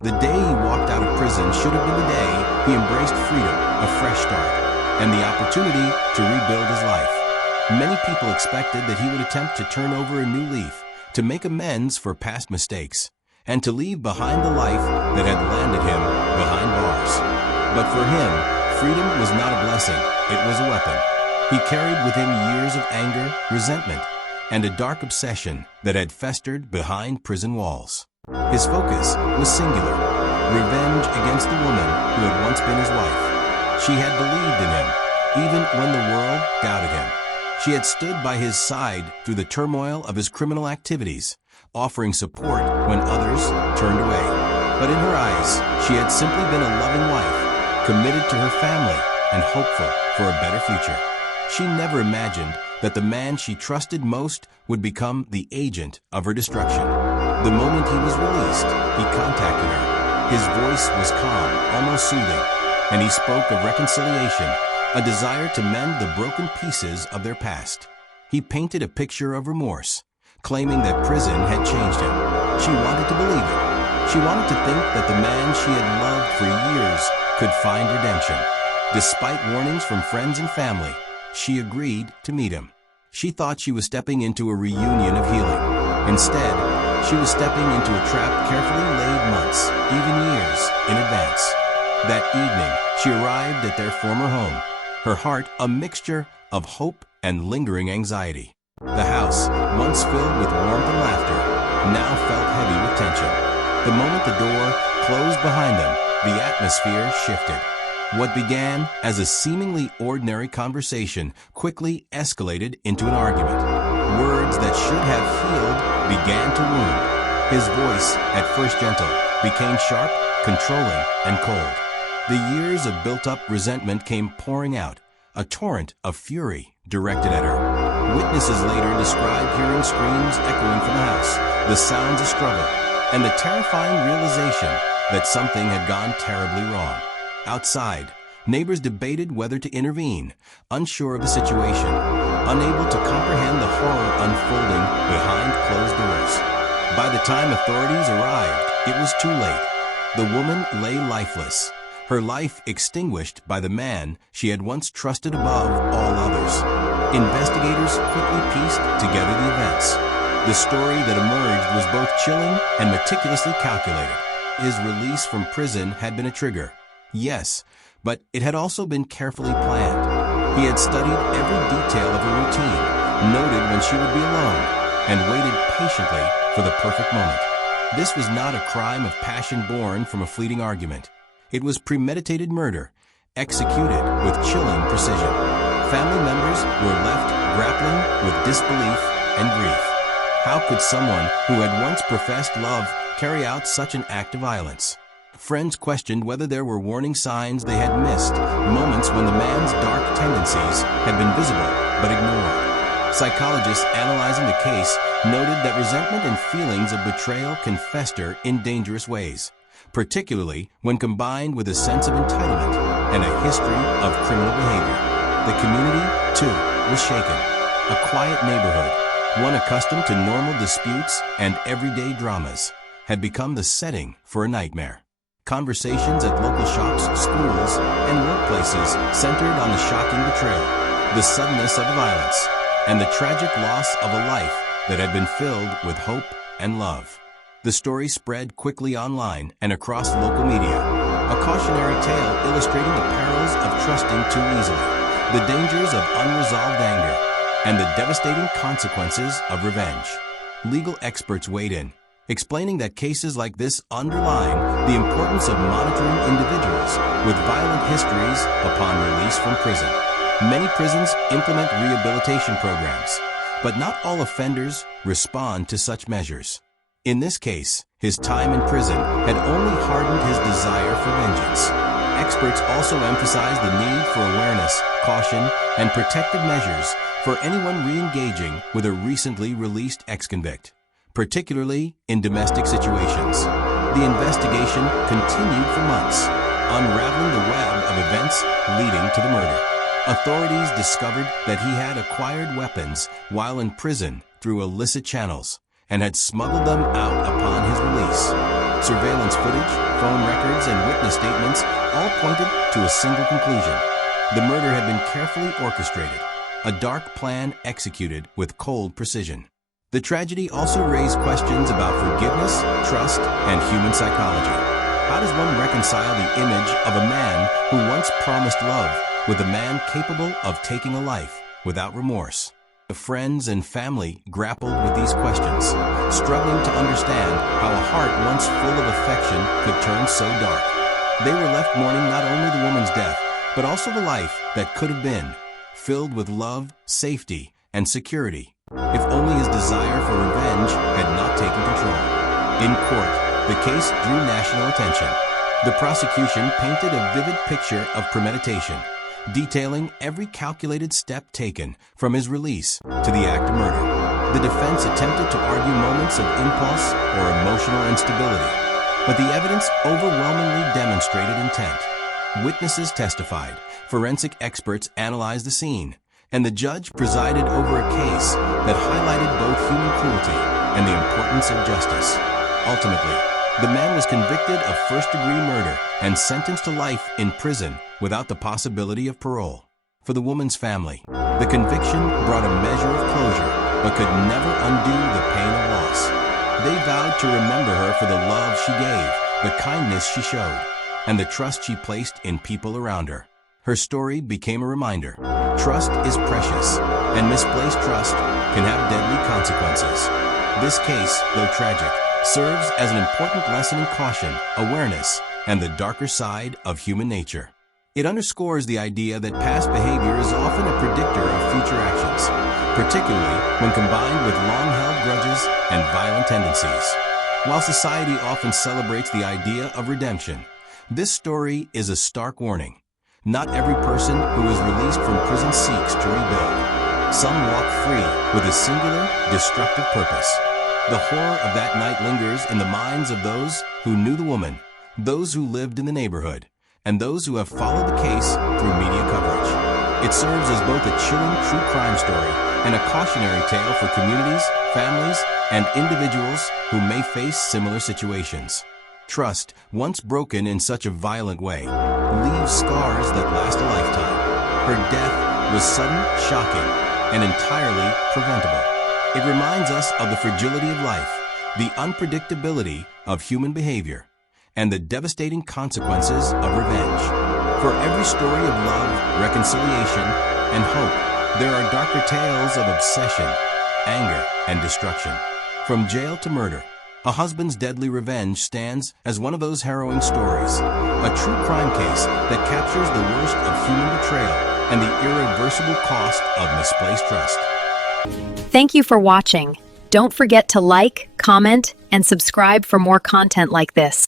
The day he walked out of prison should have been the day he embraced freedom, a fresh start, and the opportunity to rebuild his life. Many people expected that he would attempt to turn over a new leaf, to make amends for past mistakes, and to leave behind the life that had landed him behind bars. But for him, freedom was not a blessing, it was a weapon. He carried with him years of anger, resentment, and a dark obsession that had festered behind prison walls. His focus was singular, revenge against the woman who had once been his wife. She had believed in him, even when the world doubted him. She had stood by his side through the turmoil of his criminal activities, offering support when others turned away. But in her eyes, she had simply been a loving wife, committed to her family and hopeful for a better future. She never imagined that the man she trusted most would become the agent of her destruction. The moment he was released, he contacted her. His voice was calm, almost soothing, and he spoke of reconciliation, a desire to mend the broken pieces of their past. He painted a picture of remorse, claiming that prison had changed him. She wanted to believe it. She wanted to think that the man she had loved for years could find redemption. Despite warnings from friends and family, she agreed to meet him. She thought she was stepping into a reunion of healing. Instead, she was stepping into a trap carefully laid months, even years, in advance. That evening, she arrived at their former home, her heart a mixture of hope and lingering anxiety. The house, once filled with warmth and laughter, now felt heavy with tension. The moment the door closed behind them, the atmosphere shifted. What began as a seemingly ordinary conversation quickly escalated into an argument. Words that should have healed began to wound. His voice, at first gentle, became sharp, controlling, and cold. The years of built-up resentment came pouring out, a torrent of fury directed at her. Witnesses later described hearing screams echoing from the house, the sounds of struggle, and the terrifying realization that something had gone terribly wrong. Outside, neighbors debated whether to intervene, unsure of the situation, unable to comprehend the horror unfolding behind closed doors. By the time authorities arrived, it was too late. The woman lay lifeless, her life extinguished by the man she had once trusted above all others. Investigators quickly pieced together the events. The story that emerged was both chilling and meticulously calculated. His release from prison had been a trigger. Yes, but it had also been carefully planned. He had studied every detail of her routine, noted when she would be alone, and waited patiently for the perfect moment. This was not a crime of passion born from a fleeting argument. It was premeditated murder, executed with chilling precision. Family members were left grappling with disbelief and grief. How could someone who had once professed love carry out such an act of violence? Friends questioned whether there were warning signs they had missed, moments when the man's dark tendencies had been visible but ignored. Psychologists analyzing the case noted that resentment and feelings of betrayal can fester in dangerous ways, particularly when combined with a sense of entitlement and a history of criminal behavior. The community, too, was shaken. A quiet neighborhood, one accustomed to normal disputes and everyday dramas, had become the setting for a nightmare. Conversations at local shops, schools, and workplaces centered on the shocking betrayal, the suddenness of the violence, and the tragic loss of a life that had been filled with hope and love. The story spread quickly online and across local media, a cautionary tale illustrating the perils of trusting too easily, the dangers of unresolved anger, and the devastating consequences of revenge. Legal experts weighed in, explaining that cases like this underline the importance of monitoring individuals with violent histories upon release from prison. Many prisons implement rehabilitation programs, but not all offenders respond to such measures. In this case, his time in prison had only hardened his desire for vengeance. Experts also emphasized the need for awareness, caution, and protective measures for anyone re-engaging with a recently released ex-convict, particularly in domestic situations. The investigation continued for months, unraveling the web of events leading to the murder. Authorities discovered that he had acquired weapons while in prison through illicit channels and had smuggled them out upon his release. Surveillance footage, phone records, and witness statements all pointed to a single conclusion. The murder had been carefully orchestrated, a dark plan executed with cold precision. The tragedy also raised questions about forgiveness, trust, and human psychology. How does one reconcile the image of a man who once promised love with a man capable of taking a life without remorse? The friends and family grappled with these questions, struggling to understand how a heart once full of affection could turn so dark. They were left mourning not only the woman's death, but also the life that could have been, filled with love, safety, and security, if only his desire for revenge had not taken control. In court, the case drew national attention. The prosecution painted a vivid picture of premeditation, detailing every calculated step taken from his release to the act of murder. The defense attempted to argue moments of impulse or emotional instability, but the evidence overwhelmingly demonstrated intent. Witnesses testified, forensic experts analyzed the scene, and the judge presided over a case that highlighted both human cruelty and the importance of justice. Ultimately, the man was convicted of first-degree murder and sentenced to life in prison without the possibility of parole. For the woman's family, the conviction brought a measure of closure, but could never undo the pain of loss. They vowed to remember her for the love she gave, the kindness she showed, and the trust she placed in people around her. Her story became a reminder. Trust is precious, and misplaced trust can have deadly consequences. This case, though tragic, serves as an important lesson in caution, awareness, and the darker side of human nature. It underscores the idea that past behavior is often a predictor of future actions, particularly when combined with long-held grudges and violent tendencies. While society often celebrates the idea of redemption, this story is a stark warning. Not every person who is released from prison seeks to rebuild. Some walk free with a singular, destructive purpose. The horror of that night lingers in the minds of those who knew the woman, those who lived in the neighborhood, and those who have followed the case through media coverage. It serves as both a chilling true crime story and a cautionary tale for communities, families, and individuals who may face similar situations. Trust, once broken in such a violent way, leaves scars that last a lifetime. Her death was sudden, shocking, and entirely preventable. It reminds us of the fragility of life, the unpredictability of human behavior, and the devastating consequences of revenge. For every story of love, reconciliation, and hope, there are darker tales of obsession, anger, and destruction. From jail to murder, a husband's deadly revenge stands as one of those harrowing stories, a true crime case that captures the worst of human betrayal and the irreversible cost of misplaced trust. Thank you for watching. Don't forget to like, comment, and subscribe for more content like this.